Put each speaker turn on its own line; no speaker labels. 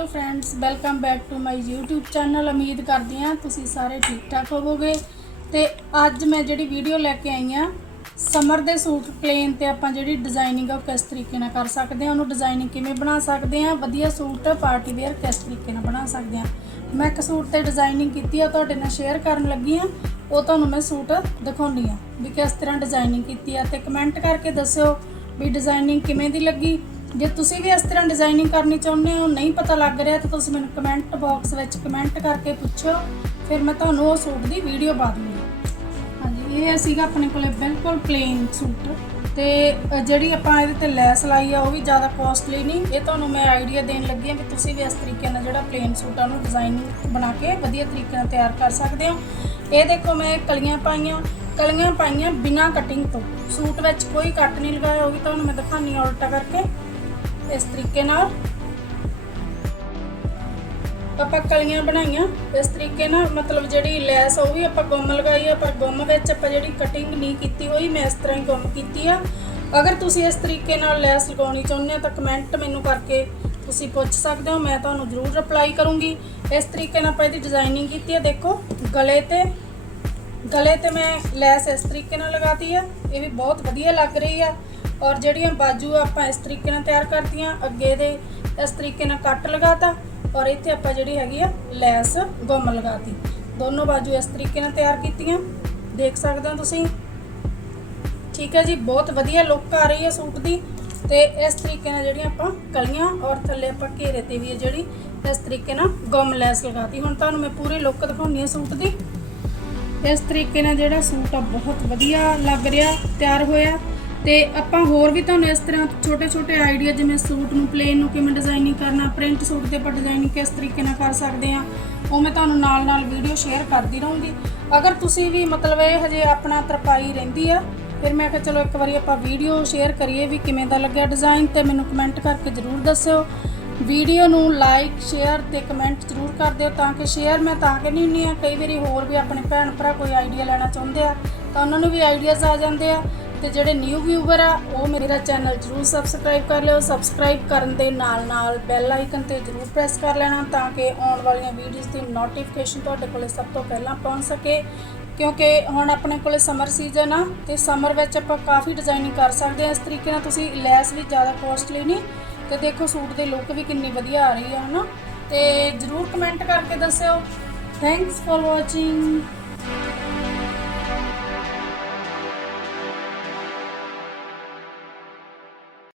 Hello friends, welcome back to my YouTube channel. ਉਮੀਦ ਕਰਦੀ ਹਾਂ ਤੁਸੀਂ ਸਾਰੇ ਠੀਕ ਠਾਕ ਹੋਵੋਗੇ। ਤੇ ਅੱਜ ਮੈਂ ਜਿਹੜੀ ਵੀਡੀਓ ਲੈ ਕੇ ਆਈ ਹਾਂ, ਸਮਰ ਦੇ ਸੂਟ ਪਲੇਨ ਤੇ ਆਪਾਂ ਜਿਹੜੀ ਡਿਜ਼ਾਈਨਿੰਗ ਆ ਉਹ ਕਿਸ ਤਰੀਕੇ ਨਾਲ ਕਰ ਸਕਦੇ ਹਾਂ, ਉਹਨੂੰ ਡਿਜ਼ਾਈਨਿੰਗ ਕਿਵੇਂ ਬਣਾ ਸਕਦੇ ਹਾਂ, ਵਧੀਆ ਸੂਟ ਪਾਰਟੀ ਵੇਅਰ ਕਿਸ ਤਰੀਕੇ ਨਾਲ ਬਣਾ ਸਕਦੇ ਹਾਂ। ਮੈਂ ਇੱਕ ਸੂਟ ਤੇ ਡਿਜ਼ਾਈਨਿੰਗ ਕੀਤੀ ਆ ਤੁਹਾਡੇ ਨਾਲ ਸ਼ੇਅਰ ਕਰਨ ਲੱਗੀ ਆ ਉਹ ਤੁਹਾਨੂੰ ਮੈਂ ਸੂਟ ਦਿਖਾਉਣੀ ਆ ਵੀ ਕਿਸ ਤਰ੍ਹਾਂ ਡਿਜ਼ਾਈਨਿੰਗ ਕੀਤੀ ਆ ਤੇ ਕਮੈਂਟ ਕਰਕੇ ਦੱਸਿਓ ਵੀ ਡਿਜ਼ਾਈਨਿੰਗ ਕਿਵੇਂ ਦੀ ਲੱਗੀ। ਜੇ ਤੁਸੀਂ ਵੀ ਇਸ ਤਰ੍ਹਾਂ ਡਿਜ਼ਾਈਨਿੰਗ ਕਰਨੀ ਚਾਹੁੰਦੇ ਹੋ, ਨਹੀਂ ਪਤਾ ਲੱਗ ਰਿਹਾ, ਤਾਂ ਤੁਸੀਂ ਮੈਨੂੰ ਕਮੈਂਟ ਬਾਕਸ ਵਿੱਚ ਕਮੈਂਟ ਕਰਕੇ ਪੁੱਛੋ ਫਿਰ ਮੈਂ ਤੁਹਾਨੂੰ ਉਹ ਸੂਟ ਦੀ ਵੀਡੀਓ ਪਾ ਦੂੰਗੀ। ਹਾਂਜੀ, ਇਹ ਸੀਗਾ ਆਪਣੇ ਕੋਲੇ ਬਿਲਕੁਲ ਪਲੇਨ ਸੂਟ ਤੇ ਜਿਹੜੀ ਆਪਾਂ ਇਹਦੇ ਤੇ ਲੈਸ ਲਾਈ ਆ, ਉਹ ਵੀ ਜ਼ਿਆਦਾ ਕੋਸਟਲੀ ਨਹੀਂ। ਇਹ ਤੁਹਾਨੂੰ ਮੈਂ ਆਈਡੀਆ ਦੇਣ ਲੱਗੀ ਆ ਕਿ ਤੁਸੀਂ ਵੀ ਇਸ ਤਰੀਕੇ ਨਾਲ ਜਿਹੜਾ ਪਲੇਨ ਸੂਟ ਆ, ਉਹਨੂੰ ਡਿਜ਼ਾਈਨਿੰਗ ਬਣਾ ਕੇ ਵਧੀਆ ਤਰੀਕੇ ਨਾਲ ਤਿਆਰ ਕਰ ਸਕਦੇ ਹੋ। ਇਹ ਦੇਖੋ, ਮੈਂ ਕਲੀਆਂ ਪਾਈਆਂ। ਕਲੀਆਂ ਪਾਈਆਂ ਬਿਨਾ ਕਟਿੰਗ ਤੋਂ। ਸੂਟ ਵਿੱਚ ਕੋਈ ਕੱਟ ਨਹੀਂ ਲਗਾਇਆ, ਉਹ ਵੀ ਤੁਹਾਨੂੰ ਮੈਂ ਦਿਖਾਣੀ ਆ ਉਲਟਾ ਕਰਕੇ। ਇਸ ਤਰੀਕੇ ਨਾਲ। ਆਪਾਂ ਕਲੀਆਂ ਬਣਾਈਆਂ। ਇਸ ਤਰੀਕੇ ਨਾਲ ਮਤਲਬ ਜਿਹੜੀ ਲੈਸ ਉਹ ਵੀ ਆਪਾਂ ਗੁੰਮ ਲਗਾਈ ਆ, ਪਰ ਗੁੰਮ ਵਿੱਚ ਆਪਾਂ ਜਿਹੜੀ ਕਟਿੰਗ ਨਹੀਂ ਕੀਤੀ ਹੋਈ ਮੈਂ ਇਸ ਤਰ੍ਹਾਂ ਹੀ ਗੁੰਮ ਕੀਤੀ ਆ। ਅਗਰ ਤੁਸੀਂ ਇਸ ਤਰੀਕੇ ਨਾਲ ਲੈਸ ਲਗਾਉਣੀ ਚਾਹੁੰਦੇ ਹੋ, ਤਾਂ ਕਮੈਂਟ ਮੈਨੂੰ ਕਰਕੇ ਤੁਸੀਂ ਪੁੱਛ ਸਕਦੇ ਹੋ, ਮੈਂ ਤੁਹਾਨੂੰ ਜ਼ਰੂਰ ਰਿਪਲਾਈ ਕਰੂੰਗੀ। ਇਸ ਤਰੀਕੇ ਨਾਲ ਆਪਾਂ ਇਹਦੀ ਡਿਜ਼ਾਈਨਿੰਗ ਕੀਤੀ ਆ। ਦੇਖੋ, ਗਲੇ ਤੇ ਗਲੇ ਤੇ ਮੈਂ ਲੈਸ ਇਸ ਤਰੀਕੇ ਨਾਲ ਲਗਾਤੀ ਆ। ਇਹ ਵੀ ਬਹੁਤ ਵਧੀਆ ਲੱਗ ਰਹੀ ਆ। ਔਰ ਜਿਹੜੀਆਂ ਬਾਜੂ ਆਪਾਂ ਇਸ ਤਰੀਕੇ ਨਾਲ ਤਿਆਰ ਕਰਤੀਆਂ, ਅੱਗੇ ਦੇ ਇਸ ਤਰੀਕੇ ਨਾਲ ਕੱਟ ਲਗਾਤਾ ਔਰ ਇੱਥੇ ਆਪਾਂ ਜਿਹੜੀ ਹੈਗੀ ਆ ਲੈਸ ਗੁੰਮ ਲਗਾਤੀ। ਦੋਨੋਂ ਬਾਜੂ ਇਸ ਤਰੀਕੇ ਨਾਲ ਤਿਆਰ ਕੀਤੀਆਂ। ਦੇਖ ਸਕਦੇ ਹੋ ਤੁਸੀਂ? ਠੀਕ ਹੈ ਜੀ, ਬਹੁਤ ਵਧੀਆ ਲੁੱਕ ਆ ਰਹੀ ਹੈ ਸੂਟ ਦੀ ਤੇ ਇਸ ਤਰੀਕੇ ਨਾਲ ਜਿਹੜੀਆਂ ਆਪਾਂ ਕਲੀਆਂ ਔਰ ਥੱਲੇ ਆਪਾਂ ਘੇਰੇ ਤੇ ਵੀ ਇਹ ਜਿਹੜੀ ਇਸ ਤਰੀਕੇ ਨਾਲ ਗੁੰਮ ਲੈਸ ਲਗਾਤੀ। ਹੁਣ ਤੁਹਾਨੂੰ ਮੈਂ ਪੂਰੀ ਲੁੱਕ ਦਿਖਾਉਣੀ ਹੈ ਸੂਟ ਦੀ। ਇਸ ਤਰੀਕੇ ਨਾਲ ਜਿਹੜਾ ਸੂਟ ਆ, ਬਹੁਤ ਵਧੀਆ ਲੱਗ ਰਿਹਾ, ਤਿਆਰ ਹੋਇਆ। ਤੇ ਆਪਾਂ ਹੋਰ ਵੀ ਤੁਹਾਨੂੰ ਇਸ ਤਰ੍ਹਾਂ ਛੋਟੇ ਛੋਟੇ ਆਈਡੀਆ ਜਿਵੇਂ ਸੂਟ ਨੂੰ ਪਲੇਨ ਨੂੰ ਕਿਵੇਂ ਡਿਜ਼ਾਈਨਿੰਗ ਕਰਨਾ ਪ੍ਰਿੰਟ ਸੂਟ ਤੇ ਆਪਾਂ ਡਿਜ਼ਾਈਨਿੰਗ ਕਿਸ ਤਰੀਕੇ ਨਾਲ ਕਰ ਸਕਦੇ ਆ ਉਹ ਮੈਂ ਤੁਹਾਨੂੰ ਨਾਲ ਨਾਲ ਵੀਡੀਓ ਸ਼ੇਅਰ ਕਰਦੀ ਰਹੂੰਗੀ। ਅਗਰ ਤੁਸੀਂ ਵੀ ਮਤਲਬ ਇਹ ਹਜੇ ਆਪਣਾ ਤਰਪਾਈ ਰਹਿੰਦੀ ਆ, ਫਿਰ ਮੈਂ ਕਿਹਾ ਚਲੋ ਇੱਕ ਵਾਰੀ ਆਪਾਂ ਵੀਡੀਓ ਸ਼ੇਅਰ ਕਰੀਏ ਵੀ ਕਿਵੇਂ ਦਾ ਲੱਗਿਆ ਡਿਜ਼ਾਈਨ ਤੇ ਮੈਨੂੰ ਕਮੈਂਟ ਕਰਕੇ ਜ਼ਰੂਰ ਦੱਸਿਓ। ਵੀਡੀਓ ਨੂੰ ਲਾਈਕ ਸ਼ੇਅਰ ਤੇ ਕਮੈਂਟ ਜ਼ਰੂਰ ਕਰ ਦਿਓ ਤਾਂ ਕਿ ਸ਼ੇਅਰ ਮੈਂ ਤਾਂ ਕਿ ਨਹੀਂ ਹੁੰਦੀ ਆ ਕਈ ਵਾਰੀ ਹੋਰ ਵੀ ਆਪਣੇ ਭੈਣ ਭਰਾ ਕੋਈ ਆਈਡੀਆ ਲੈਣਾ ਚਾਹੁੰਦੇ ਆ ਤਾਂ ਉਹਨਾਂ ਨੂੰ ਵੀ ਆਈਡੀਆਜ਼ ਆ ਜਾਂਦੇ ਆ। ਤੇ ਜਿਹੜੇ ਨਿਊ ਵਿਊਵਰ ਆ, ਉਹ ਮੇਰਾ ਚੈਨਲ ਜ਼ਰੂਰ ਸਬਸਕ੍ਰਾਈਬ ਕਰ ਲਿਓ। ਸਬਸਕ੍ਰਾਈਬ ਕਰਨ ਦੇ ਨਾਲ ਨਾਲ ਬੈਲ ਆਈਕਨ ਤੇ ਜ਼ਰੂਰ ਪ੍ਰੈਸ ਕਰ ਲੈਣਾ ਤਾਂ ਕਿ ਆਉਣ ਵਾਲੀਆਂ ਵੀਡੀਓਜ਼ ਦੀ ਨੋਟੀਫਿਕੇਸ਼ਨ ਤੁਹਾਡੇ ਕੋਲੇ ਸਭ ਤੋਂ ਪਹਿਲਾਂ ਪਹੁੰਚ ਸਕੇ। ਕਿਉਂਕਿ ਹੁਣ ਆਪਣੇ ਕੋਲੇ ਸਮਰ ਸੀਜ਼ਨ ਆ ਤੇ ਸਮਰ ਵਿੱਚ ਆਪਾਂ ਕਾਫੀ ਡਿਜ਼ਾਈਨਿੰਗ ਕਰ ਸਕਦੇ ਆ ਇਸ ਤਰੀਕੇ ਨਾਲ ਤੁਸੀਂ ਲੈਸ ਵੀ ਜ਼ਿਆਦਾ ਕੋਸਟਲੀ ਨਹੀਂ ਤੇ ਦੇਖੋ ਸੂਟ ਦੀ ਲੁੱਕ ਵੀ ਕਿੰਨੀ ਵਧੀਆ ਆ ਰਹੀ ਆ, ਹਨਾ? ਤੇ ਜਰੂਰ ਕਮੈਂਟ ਕਰਕੇ ਦੱਸਿਓ। Thanks for watching